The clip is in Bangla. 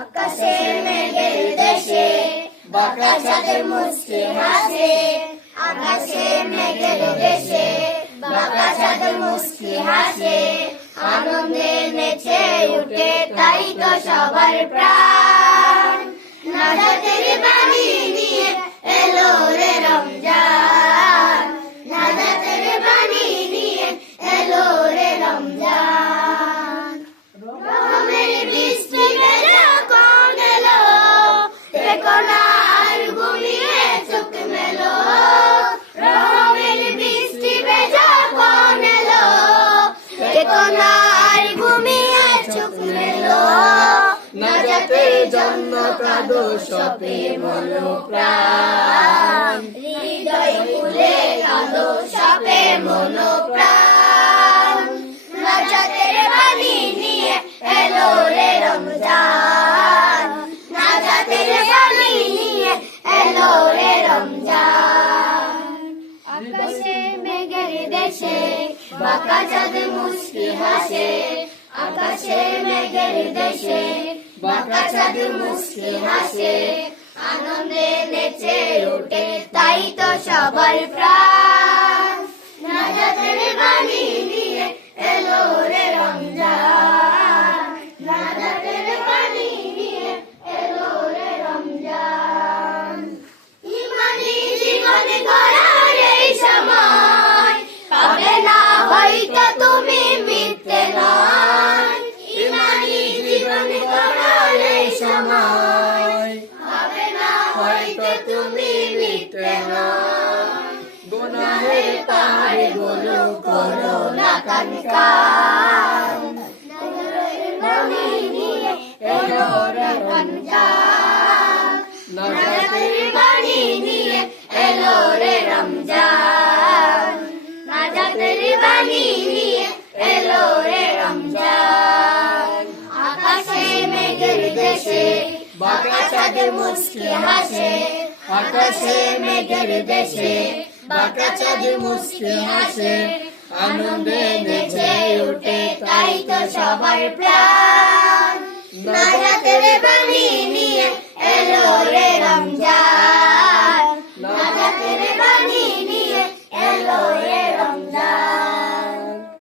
আকাশে মেঘের দেশে বাঁকা চাঁদের মুচকি হাসে। আকাশে মেঘের দেশে বাঁকা চাঁদের মুচকি হাসে। আনন্দে নেচে উঠে তাই তো সবার প্রাণ। নাজাতের বাণী নিয়ে এলো রে রমজান। নাজাতের বাণী নিয়ে এলো রে রমজান। রহমের বৃষ্টি ভেজা কোন এলো, দেখো না আর ঘুমিয়ে চোখ মেলো। রহমের বৃষ্টি ভেজা কোন এলো, দেখো না আর ঘুমিয়ে চোখ মেলো। নাজাতের জন্য কাঁদো সপে মন প্রাণ। হৃদয় খুলে কাঁদো সপে মন প্রাণ। নাজাতের বাণী নিয়ে এলো রে রমজান। নাজাতের বাণী নিয়ে এলো রে রমজান। আকাশে মেঘের দেশে বাঁকা চাঁদ মুচকি হাসে। আকাশে মেঘের দেশে বাঁকা চাঁদ মুচকি হাসে। আনন্দে নেচে ওঠে তাই তো সবার প্রাণ। নাজাতের বাণী নিয়ে এলো রে রমজান। নাজাতের বাণী নিয়ে এলো রে রমজান। ইমানি জীবন গড়ার এই সময় পাবে না হয়তো তুমি মিথ্যে নয়। ইমানি জীবন গড়ার এই সময় পাবে না হয়তো তুমি মিথ্যে নয়। গুনাহের পাহাড় গুলো করো না কানকান। নাজাতের বাণী নিয়ে এলো রে রমজান। নাজাতের বাণী নিয়ে এলো রে রমজান। নাজাতের বাণী নিয়ে এলো রে রমজান। আকাশে মেঘের দেশে বাঁকা চাঁদ মুচকি হাসে। আকাশে মেঘের দেশে বাঁকা চাঁদ মুচকি হাসে। আনন্দে নেচে উঠে তাই তো সবার প্রাণ। নাজাতের বাণী